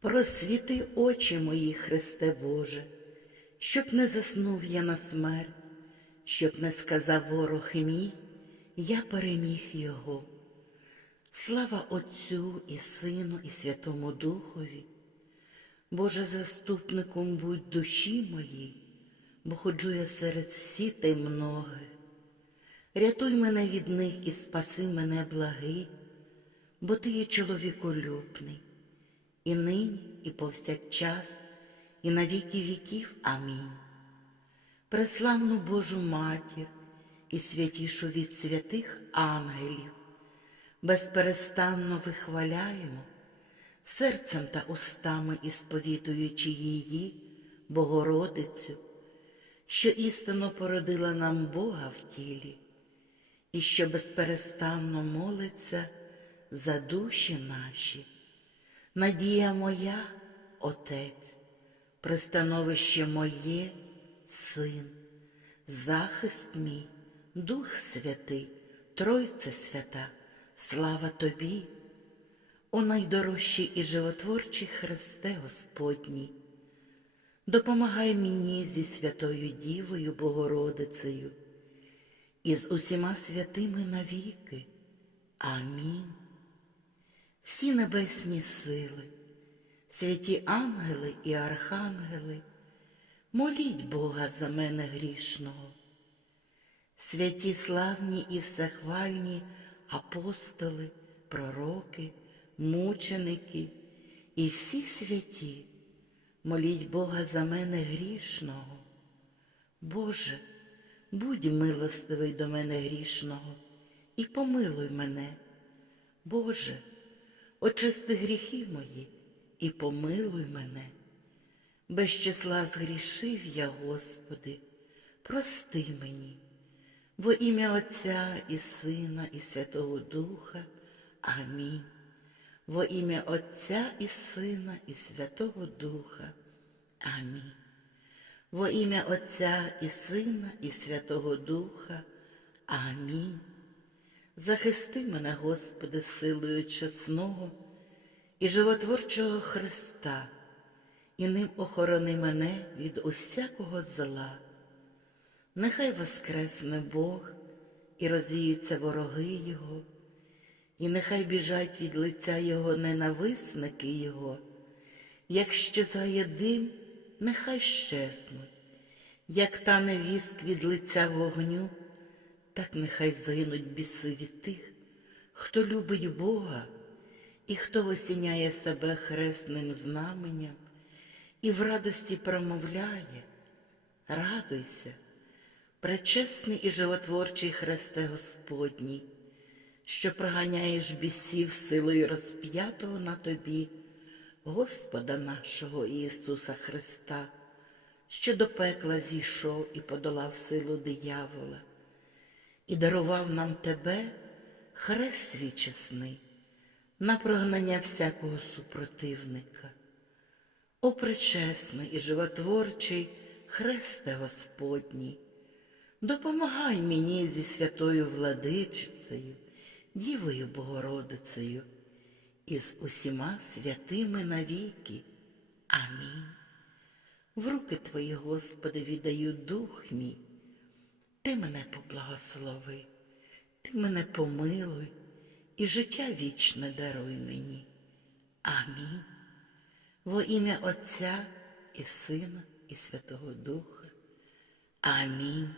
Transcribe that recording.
Просвіти очі мої, Христе Боже, щоб не заснув я на смерть, щоб не сказав ворог мій, я переміг його. Слава Отцю і Сину, і Святому Духові. Боже, заступником будь душі моїй, бо ходжу я серед сітей многих. Рятуй мене від них і спаси мене благий, бо ти є чоловіколюбний, і нині, і повсякчас, і на віки віків. Амінь. Преславну Божу Матір і святішу від святих ангелів, безперестанно вихваляємо, серцем та устами ісповідуючи її, Богородицю, що істинно породила нам Бога в тілі, і що безперестанно молиться за душі наші. Надія моя, Отець, пристановище моє, Син, захист мій, Дух Святий, Тройце свята, слава Тобі, о найдорожчий і животворчий Христе Господній, допомагай мені зі Святою Дівою Богородицею і з усіма святими навіки. Амінь. Всі небесні сили, святі ангели і архангели, моліть Бога за мене грішного. Святі славні і всехвальні апостоли, пророки, мученики і всі святі, моліть Бога за мене грішного. Боже, будь милостивий до мене грішного і помилуй мене. Боже, очисти гріхи мої і помилуй мене. Без числа згрішив я, Господи, прости мені. Во ім'я Отця і Сина, і Святого Духа. Амінь. Во ім'я Отця і Сина, і Святого Духа. Амінь. Во ім'я Отця і Сина, і Святого Духа. Амінь. Захисти мене, Господи, силою чесного і животворчого Христа, і ним охорони мене від усякого зла. Нехай воскресне Бог і розвіються вороги Його, і нехай біжать від лиця Його ненависники Його, як щезає дим, нехай щезнуть, як тане віск від лиця вогню, так нехай згинуть біси від тих, хто любить Бога і хто осіняє себе хресним знаменням і в радості промовляє, радуйся, пречесний і животворчий Христе Господній, що проганяєш бісів силою розп'ятого на тобі, Господа нашого Ісуса Христа, що до пекла зійшов і подолав силу диявола, і дарував нам тебе, хрест свій чесний, на прогнання всякого супротивника. О пречесний і животворчий Христе Господній, допомагай мені зі святою владичицею, Дівою Богородицею і з усіма святими навіки. Амінь. В руки Твої, Господи, віддаю дух мій. Ти мене поблагослови, ти мене помилуй і життя вічне даруй мені. Амінь. Во ім'я Отця і Сина, і Святого Духа. Амінь.